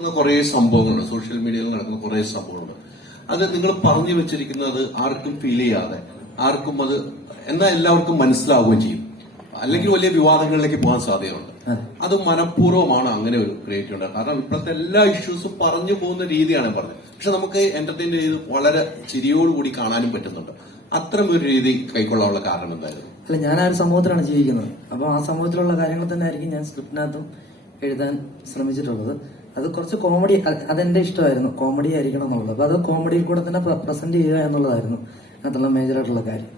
നടക്കുന്ന കുറേ സംഭവങ്ങളുണ്ട്. സോഷ്യൽ മീഡിയയിൽ നടക്കുന്ന കുറേ സംഭവങ്ങളുണ്ട്. അത് നിങ്ങൾ പറഞ്ഞു വെച്ചിരിക്കുന്നത് ആർക്കും ഫീൽ ചെയ്യാതെ ആർക്കും അത് എന്നാൽ എല്ലാവർക്കും മനസ്സിലാവുകയും ചെയ്യും. അല്ലെങ്കിൽ വലിയ വിവാദങ്ങളിലേക്ക് പോകാൻ സാധ്യതയുണ്ട്. അത്. മനഃപൂർവമാണ് അങ്ങനെ ഒരു ക്രിയേറ്റ് ഉണ്ടായത് കാരണം ഇപ്പോഴത്തെ എല്ലാ ഇഷ്യൂസും പറഞ്ഞു പോകുന്ന രീതിയാണ് പറഞ്ഞത്. പക്ഷെ നമുക്ക് എന്റർടൈൻ ചെയ്ത് വളരെ ചിരിയോടുകൂടി കാണാനും പറ്റുന്നുണ്ട്. അത്തരം ഒരു രീതി കൈക്കൊള്ളാനുള്ള കാരണം എന്തായിരുന്നു? അല്ല ഞാൻ ആ ഒരു സമൂഹത്തിലാണ് ജീവിക്കുന്നത്. അപ്പോൾ ആ സമൂഹത്തിലുള്ള കാര്യങ്ങൾ തന്നെ ആയിരിക്കും ഞാൻ സ്ക്രിപ്റ്റിനകത്തും എഴുതാൻ ശ്രമിച്ചിട്ടുള്ളത്. അത് കുറച്ച് കോമഡി അതെന്റെ ഇഷ്ടമായിരുന്നു. കോമഡി ആയിരിക്കണം എന്നുള്ളത്. അപ്പൊ അത് കോമഡിയിൽ കൂടെ തന്നെ പ്രസന്റ് ചെയ്യുക എന്നുള്ളതായിരുന്നു. അതിനുള്ള മേജർ ആയിട്ടുള്ള കാര്യം.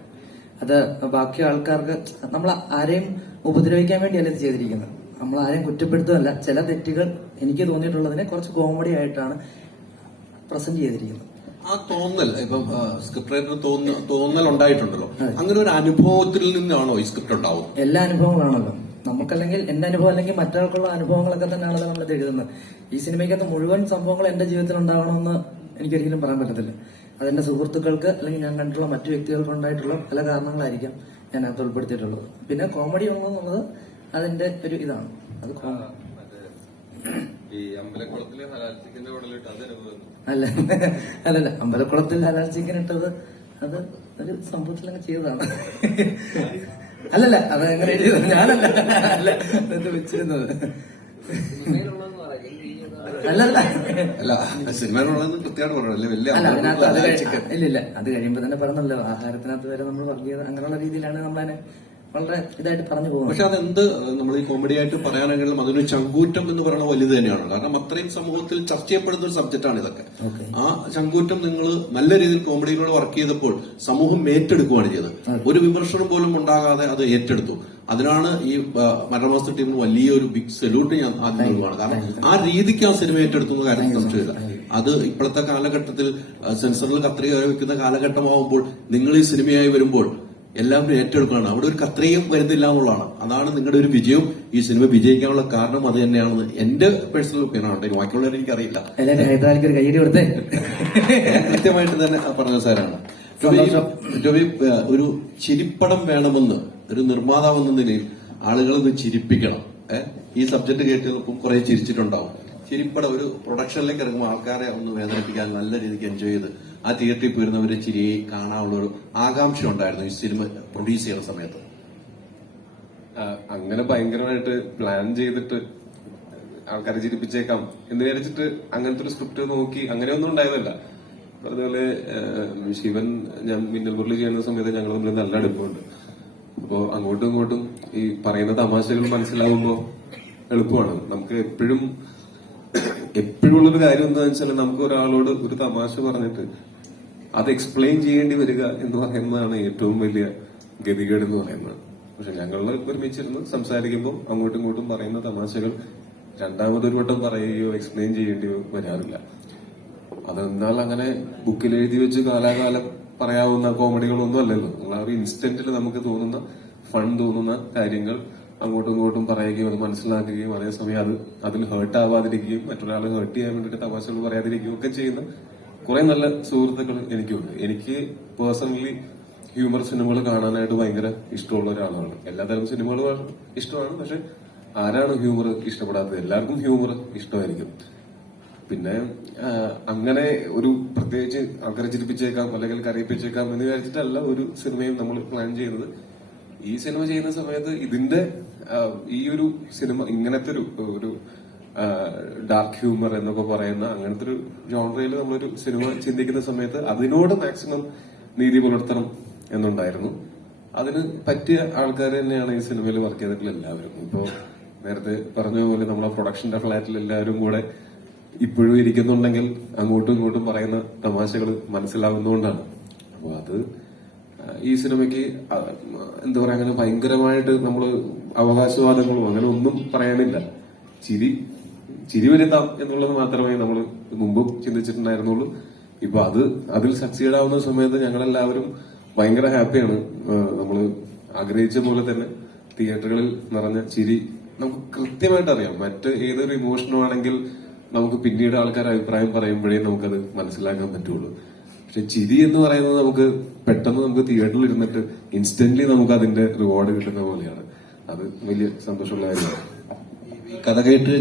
അത് ബാക്കി ആൾക്കാർക്ക് നമ്മൾ ആരെയും ഉപദ്രവിക്കാൻ വേണ്ടിയല്ല ഇത് ചെയ്തിരിക്കുന്നത്. നമ്മൾ ആരെയും കുറ്റപ്പെടുത്തുകയല്ല. ചില തെറ്റുകൾ എനിക്ക് തോന്നിയിട്ടുള്ളതിനെ കുറച്ച് കോമഡി ആയിട്ടാണ് പ്രസന്റ് ചെയ്തിരിക്കുന്നത്. ആ തോന്നൽ ഇപ്പം സ്ക്രിപ്റ്റ് റൈറ്റർ തോന്ന തോന്നൽ ഉണ്ടായിട്ടുണ്ടല്ലോ. അങ്ങനെ ഒരു അനുഭവത്തിൽ നിന്നാണോ ഈ സ്ക്രിപ്റ്റ് ഉണ്ടാവും എല്ലാ അനുഭവങ്ങളാണല്ലോ. നമുക്കല്ലെങ്കിൽ എന്റെ അനുഭവം അല്ലെങ്കിൽ മറ്റൊരാൾക്കുള്ള അനുഭവങ്ങളൊക്കെ തന്നെയാണ് നമ്മൾ എഴുതുന്നത്. ഈ സിനിമയ്ക്കകത്ത് മുഴുവൻ സംഭവങ്ങൾ എന്റെ ജീവിതത്തിൽ ഉണ്ടാവണമെന്ന് എനിക്കൊരിക്കലും പറയാൻ പറ്റത്തില്ല. അതെന്റെ സുഹൃത്തുക്കൾക്ക് അല്ലെങ്കിൽ ഞാൻ കണ്ടിട്ടുള്ള മറ്റു വ്യക്തികൾക്ക് ഉണ്ടായിട്ടുള്ള പല കാരണങ്ങളായിരിക്കാം ഞാൻ അത് ഉൾപ്പെടുത്തിയിട്ടുള്ളത്. പിന്നെ കോമഡി ഉണ്ടെന്നുള്ളത് അതിന്റെ ഒരു ഇതാണ്. അത് അല്ല അല്ലല്ല അമ്പലക്കുളത്തിൽ ഹലാൽ ചിക്കൻ ഇട്ടത് അത് ഒരു സംഭവത്തിൽ അങ്ങ് ചെയ്തതാണ്. അല്ലല്ല അത് അങ്ങനെ എഴുതിയത് ഞാനല്ല. അല്ല അത് വെച്ചിരുന്നത്? അല്ലല്ല. അല്ല സിനിമയിലുള്ളതെന്ന് കൃത്യമായിട്ട് പറഞ്ഞല്ലേ വലിയ ഇല്ല ഇല്ല അത് കഴിയുമ്പോ തന്നെ പറഞ്ഞല്ലോ ആഹാരത്തിനകത്ത് വരെ നമ്മൾ വർഗീയത അങ്ങനെയുള്ള രീതിയിലാണ് നമ്മളതിനെ വളരെ ഇതായിട്ട് പറഞ്ഞു പോകും പക്ഷെ അതെന്ത് നമ്മൾ ഈ കോമഡി ആയിട്ട് പറയാനാണെങ്കിലും അതൊരു ചങ്കൂറ്റം എന്ന് പറയുന്നത് വലുത് തന്നെയാണ് കാരണം അത്രയും സമൂഹത്തിൽ ചർച്ച ചെയ്യപ്പെടുന്ന ഒരു സബ്ജക്റ്റാണ് ഇതൊക്കെ. ആ ചങ്കൂറ്റം നിങ്ങൾ നല്ല രീതിയിൽ കോമഡിയിലൂടെ വർക്ക് ചെയ്തപ്പോൾ സമൂഹം ഏറ്റെടുക്കുകയാണ് ചെയ്തത്. ഒരു വിമർശനം പോലും ഉണ്ടാകാതെ അത് ഏറ്റെടുത്തു. അതിനാണ് ഈ മരണമാസ ടീമിന് വലിയൊരു ബിഗ് സല്യൂട്ട് ഞാൻ ആദ്യം നൽകുകയാണ് കാരണം ആ രീതിക്ക് ആ സിനിമ ഏറ്റെടുത്തു കാര്യം ചർച്ച സംശയമില്ല. അത് ഇപ്പോഴത്തെ കാലഘട്ടത്തിൽ സെൻസറിൽ കത്രിക വെക്കുന്ന കാലഘട്ടമാകുമ്പോൾ നിങ്ങൾ ഈ സിനിമയായി വരുമ്പോൾ എല്ലാവരും ഏറ്റെടുക്കുകയാണ്. അവിടെ ഒരു കത്രയും വരുന്നില്ല എന്നുള്ളതാണ്. അതാണ് നിങ്ങളുടെ ഒരു വിജയം. ഈ സിനിമ വിജയിക്കാനുള്ള കാരണം അത് തന്നെയാണെന്ന് എന്റെ പേഴ്സണൽ ഒപ്പീനിയൻ ആണ്. ബാക്കിയുള്ളവരെ എനിക്കറിയില്ല. ഹൈദരാലിക്ക് ഒരു കയ്യടി കൊടുത്തേ? കൃത്യമായിട്ട് തന്നെ പറഞ്ഞ ജോബി ഒരു ചിരിപ്പടം വേണമെന്ന് ഒരു നിർമ്മാതാവ് എന്ന നിലയിൽ ആളുകളെ ഒന്ന് ചിരിപ്പിക്കണം. ഈ സബ്ജക്ട് കേട്ടപ്പോൾ കുറെ ചിരിച്ചിട്ടുണ്ടാവും. ചിരിപ്പടം ഒരു പ്രൊഡക്ഷനിലേക്ക് ഇറങ്ങുമ്പോൾ ആൾക്കാരെ ഒന്ന് വേദനിപ്പിക്കാൻ നല്ല രീതിക്ക് എൻജോയ് ചെയ്ത് ആ തിയേറ്ററിൽ പോയിരുന്നവരെ ചിരി കാണാനുള്ള ഒരു ആകാംക്ഷ ഉണ്ടായിരുന്നു ഈ സിനിമ പ്രൊഡ്യൂസ് ചെയ്യുന്ന സമയത്ത്. അങ്ങനെ ഭയങ്കരമായിട്ട് പ്ലാൻ ചെയ്തിട്ട് ആൾക്കാരെ ചിരിപ്പിച്ചേക്കാം എന്ന് വിചാരിച്ചിട്ട് അങ്ങനത്തെ ഒരു സ്ക്രിപ്റ്റ് നോക്കി അങ്ങനെയൊന്നും ഉണ്ടായതല്ല. അതുപോലെ ശിവൻ ഞാൻ മിന്നൽ മുരളി ചെയ്യുന്ന സമയത്ത് ഞങ്ങൾ തമ്മിൽ നല്ല അടുപ്പമുണ്ട്. അപ്പോ അങ്ങോട്ടും ഇങ്ങോട്ടും ഈ പറയുന്ന തമാശകൾ മനസ്സിലാവുമ്പോ എളുപ്പമാണ്. നമുക്ക് എപ്പോഴും എപ്പോഴും ഉള്ളൊരു കാര്യം എന്താണെന്ന് വെച്ചാൽ നമുക്ക് ഒരാളോട് ഒരു തമാശ പറഞ്ഞിട്ട് അത് എക്സ്പ്ലെയിൻ ചെയ്യേണ്ടി വരിക എന്ന് പറയുന്നതാണ് ഏറ്റവും വലിയ ഗതികേട് എന്ന് പറയുന്നത്. പക്ഷെ ഞങ്ങൾ ഒരുമിച്ചിരുന്ന് സംസാരിക്കുമ്പോൾ അങ്ങോട്ടും ഇങ്ങോട്ടും പറയുന്ന തമാശകൾ രണ്ടാമതൊരു വട്ടം പറയുകയോ എക്സ്പ്ലെയിൻ ചെയ്യേണ്ടിയോ വരാറില്ല. അതെന്നാൽ അങ്ങനെ ബുക്കിൽ എഴുതി വെച്ച് കാലാകാലം പറയാവുന്ന കോമഡികളൊന്നും അല്ലല്ലോ. ആ ഒരു ഇൻസ്റ്റന്റിൽ നമുക്ക് തോന്നുന്ന ഫൺ തോന്നുന്ന കാര്യങ്ങൾ അങ്ങോട്ടും ഇങ്ങോട്ടും പറയുകയും അത് മനസ്സിലാക്കുകയും അതേസമയം അത് അതിൽ ഹേർട്ട് ആവാതിരിക്കുകയും മറ്റൊരാൾ ഹേർട്ട് ചെയ്യാൻ വേണ്ടിയിട്ട് തമാശകൾ പറയാതിരിക്കുകയും ഒക്കെ ചെയ്യുന്ന കുറെ നല്ല സുഹൃത്തുക്കൾ എനിക്കുണ്ട്. എനിക്ക് പേഴ്സണലി ഹ്യൂമർ സിനിമകൾ കാണാനായിട്ട് ഭയങ്കര ഇഷ്ടമുള്ള ഒരാളാണ്. എല്ലാതരം സിനിമകളും ഇഷ്ടമാണ്. പക്ഷെ ആരാണ് ഹ്യൂമർ ഇഷ്ടപ്പെടാത്തത്? എല്ലാവർക്കും ഹ്യൂമർ ഇഷ്ടമായിരിക്കും. പിന്നെ അങ്ങനെ ഒരു പ്രത്യേകിച്ച് ആൾക്കാരെ അല്ലെങ്കിൽ കരയിപ്പിച്ചേക്കാം എന്ന് വിചാരിച്ചിട്ടല്ല ഒരു സിനിമയും നമ്മൾ പ്ലാൻ ചെയ്യുന്നത്. ഈ സിനിമ ചെയ്യുന്ന സമയത്ത് ഇതിന്റെ ഈ ഒരു സിനിമ ഇങ്ങനത്തെ ഒരു ഒരു ഡാർക്ക് ഹ്യൂമർ എന്നൊക്കെ പറയുന്ന അങ്ങനത്തെ ഒരു ജോണറയിൽ നമ്മളൊരു സിനിമ ചിന്തിക്കുന്ന സമയത്ത് അതിനോട് മാക്സിമം നീതി പുലർത്തണം എന്നുണ്ടായിരുന്നു. അതിന് പറ്റിയ ആൾക്കാർ തന്നെയാണ് ഈ സിനിമയിൽ വർക്ക് ചെയ്തിട്ടുള്ള എല്ലാവരും. ഇപ്പോ നേരത്തെ പറഞ്ഞ പോലെ നമ്മളെ പ്രൊഡക്ഷന്റെ ഫ്ലാറ്റിൽ എല്ലാവരും കൂടെ ഇപ്പോഴും ഇരിക്കുന്നുണ്ടെങ്കിൽ അങ്ങോട്ടും ഇങ്ങോട്ടും പറയുന്ന തമാശകൾ മനസ്സിലാവുന്നതുകൊണ്ടാണ്. അപ്പോൾ അത് ഈ സിനിമയ്ക്ക് എന്താ പറയാ അങ്ങനെ ഭയങ്കരമായിട്ട് നമ്മൾ അവകാശവാദങ്ങളും അങ്ങനെ ഒന്നും പറയാനില്ല. ചിരി ചിരി വരുത്താം എന്നുള്ളത് മാത്രമേ നമ്മൾ മുമ്പും ചിന്തിച്ചിട്ടുണ്ടായിരുന്നുള്ളൂ. ഇപ്പൊ അത് അതിൽ സക്സീഡ് ആവുന്ന സമയത്ത് ഞങ്ങളെല്ലാവരും ഭയങ്കര ഹാപ്പിയാണ്. നമ്മൾ ആഗ്രഹിച്ച പോലെ തന്നെ തിയേറ്ററുകളിൽ നിറഞ്ഞ ചിരി നമുക്ക് കൃത്യമായിട്ട് അറിയാം. മറ്റ് ഏതൊരു ഇമോഷനും ആണെങ്കിൽ നമുക്ക് പിന്നീട് ആൾക്കാർ അഭിപ്രായം പറയുമ്പോഴേ നമുക്കത് മനസ്സിലാക്കാൻ പറ്റുള്ളൂ. പക്ഷെ ചിരി എന്ന് പറയുന്നത് നമുക്ക് പെട്ടെന്ന് നമുക്ക് തിയേറ്ററിൽ ഇരുന്നിട്ട് ഇൻസ്റ്റന്റ്ലി നമുക്ക് അതിന്റെ റിവാർഡ് കിട്ടുന്ന പോലെയാണ്. അത് വലിയ സന്തോഷമുള്ള കാര്യമാണ്. കഥ കേട്ട്